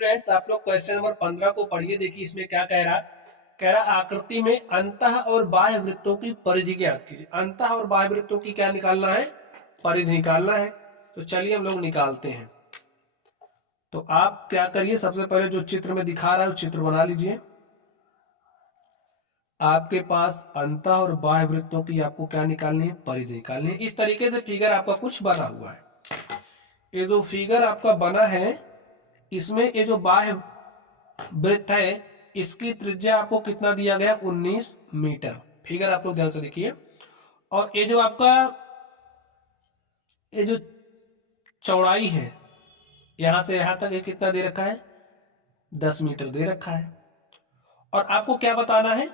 Students आप लोग question number 15 को पढ़िए। देखिए इसमें क्या कह रहा आकृति में अंतः और बाह्य वृत्तों की परिधि ज्ञात कीजिए। अंतः और बाह्य वृत्तों की क्या निकालना है? परिधि निकालना है। तो चलिए हम लोग निकालते हैं। तो आप क्या करिए, सबसे पहले जो चित्र में दिखा रहा है उस चित्र बना लीजिए। आपके पास अंतः और बाह्य वृत्तों की आपको क्या निकालनी है? परिधि निकालनी है। इस तरीके से फिगर आपका कुछ बना हुआ है। ये जो फिगर आपका बना है इसमें ये जो बाह्य वृत्त है इसकी त्रिज्या आपको कितना दिया गया? 19 मीटर। फिगर आप लोग ध्यान से देखिए। और ये जो आपका ये जो चौड़ाई है यहां से यहां तक ये कितना दे रखा है? 10 मीटर दे रखा है। और आपको क्या बताना है?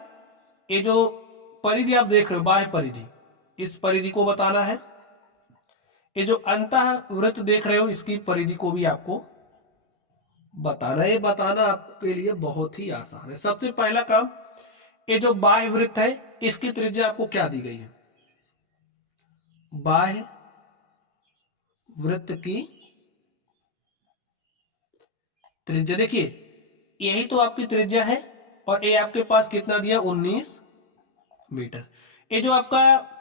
ये जो परिधि आप देख रहे हो बाह्य परिधि, इस परिधि को बताना है। ये जो अंतः वृत्त देख रहे हो इसकी परिधि को भी आपको बताना है। ये बताना आपके लिए बहुत ही आसान है। सबसे पहला काम, ये जो बाह्य वृत्त है इसकी त्रिज्या आपको क्या दी गई है? बाह्य वृत्त की त्रिज्या देखिए यही तो आपकी त्रिज्या है और ये आपके पास कितना दिया? 19 मीटर। ये जो आपका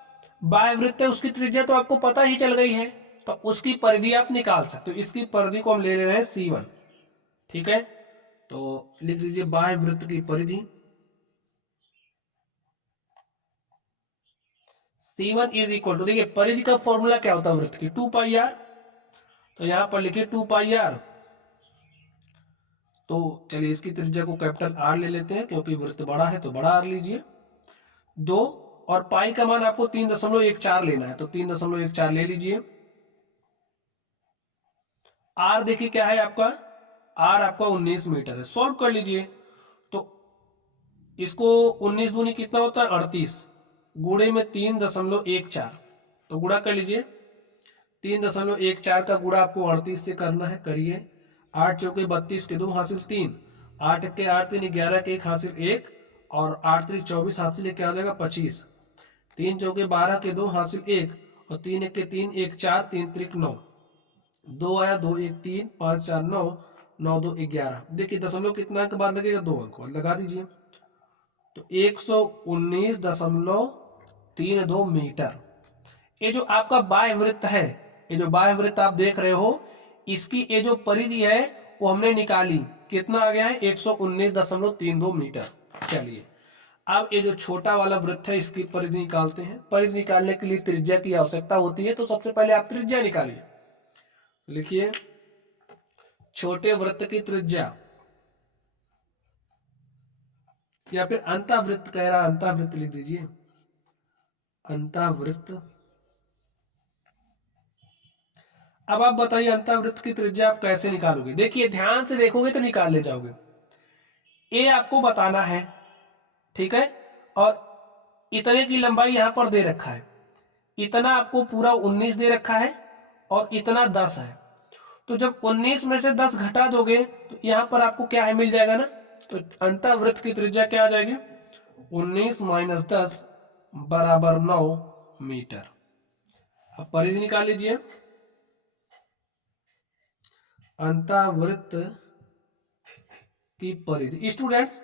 बाह्य वृत्त है उसकी त्रिज्या तो आपको पता ही चल गई है, तो उसकी परिधि आप निकाल सकते हो। इसकी परिधि को हम ले रहे हैं C1। ठीक है, तो लिख लीजिए बाह्य वृत्त की परिधि C1 इज इक्वल टू, देखिए परिधि का फॉर्मूला क्या होता है वृत्त की? 2πr। तो यहां पर लिखिए 2πr। तो चलिए इसकी त्रिज्या को कैपिटल R ले लेते हैं क्योंकि वृत्त बड़ा है तो बड़ा R लीजिए। 2 और पाई का मान आपको 3.14 लेना है तो 3.14 ले लीजिए। R देखिए क्या है आपका? R आपका 19 मीटर है। सॉल्व कर लीजिए। तो इसको 19 दूनी कितना होता है? 38। गुणे में 3.14, तो गुणा कर लीजिए। 3.14 का गुणा आपको 38 से करना है, करिए। 8 चौके 32 के 2 हासिल 3, 8 के 8 3 11 के 1 हासिल 1 और 8 3 24 हासिल क्या हो जाएगा? 25। 3 चौके 12 के 2 हासिल 1 और 3 1 के 3 1 4 3 त्रिक 9, 2 आया 2 1 3 5 4 9 9 2 11। देखिए दशमलव कितना अंक बाद लगेगा? 2 अंक बाद लगा दीजिए। तो 119.32 मीटर। ये जो आपका बाह्य वृत्त है, ये जो बाह्य वृत्त आप देख रहे हो इसकी ये जो परिधि है वो हमने निकाली। कितना आ गया है? 119.32 मीटर। चलिए अब ये जो छोटा वाला वृत्त है इसकी परिधि निकालते हैं। परिधि निकालने के लिए त्रिज्या की आवश्यकता होती है, तो सबसे पहले आप त्रिज्या निकालिए। लिखिए छोटे वृत्त की त्रिज्या, या फिर अंतःवृत्त कह रहा है, अंतःवृत्त लिख दीजिए। अंतःवृत्त। अब आप बताइए अंतःवृत्त की त्रिज्या आप कैसे निकालोगे? देखिए ध्यान से देखोगे तो निकाल ले जाओगे। ए आपको बताना है, ठीक है, और इतने की लंबाई यहां पर दे रखा है। इतना आपको पूरा 19 दे रखा है और इतना 10 है। तो जब 19 में से 10 घटा दोगे तो यहां पर आपको क्या है? मिल जाएगा ना। तो अंतःवृत्त की त्रिज्या क्या आ जाएगी? 19 माइनस 10 बराबर 9 मीटर। अब परिधि निकाल लीजिए। अंतःवृत्त की परिधि, स्टूडेंट्स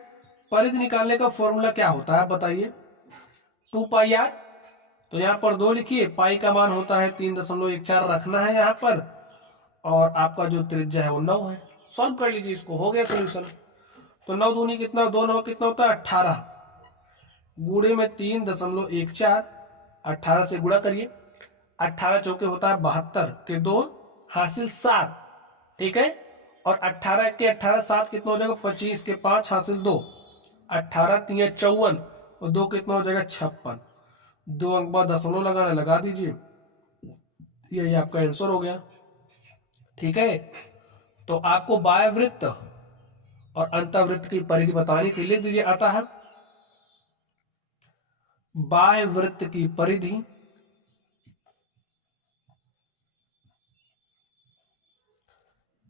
परिधि निकालने का फॉर्मूला क्या होता है बताइए? 2πr। तो यहाँ पर 2 लिखिए, पाई का मान होता है 3.14 रखना है यहाँ पर, और आपका जो त्रिज्या है वो 9 है। सॉल्व कर लीजिए इसको, हो गया सोल्यूशन। तो 9 दूनी कितना? 2 9 कितना होता है? 18। गुणे में 3.14, 18 से गुणा करिए। 18 चौके होता है 72 के 2 हासिल 7, ठीक है। और 18 के 18 7 कितना हो जाएगा? 25 के 5 हासिल 2, 18 3 54 और 2 कितना हो जाएगा? 56। 2 अंक बाद दशमलव लगाना, लगा दीजिए। यही आपका आंसर हो गया, ठीक है। तो आपको बाह्य वृत्त और अंतःवृत्त की परिधि बतानी थी, लिख दीजिए। अतः बाह्य वृत्त की परिधि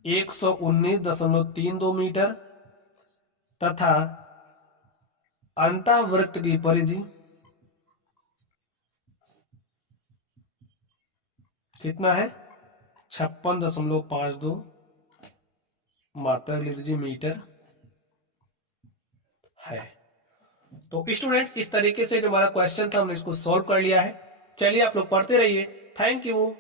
119.32 मीटर तथा अंतःवृत्त की परिधि कितना है? 56.52 मात्रक लिख दीजिए मीटर है। तो स्टूडेंट्स इस तरीके से जो हमारा क्वेश्चन था हमने इसको सॉल्व कर लिया है। चलिए आप लोग पढ़ते रहिए। Thank you.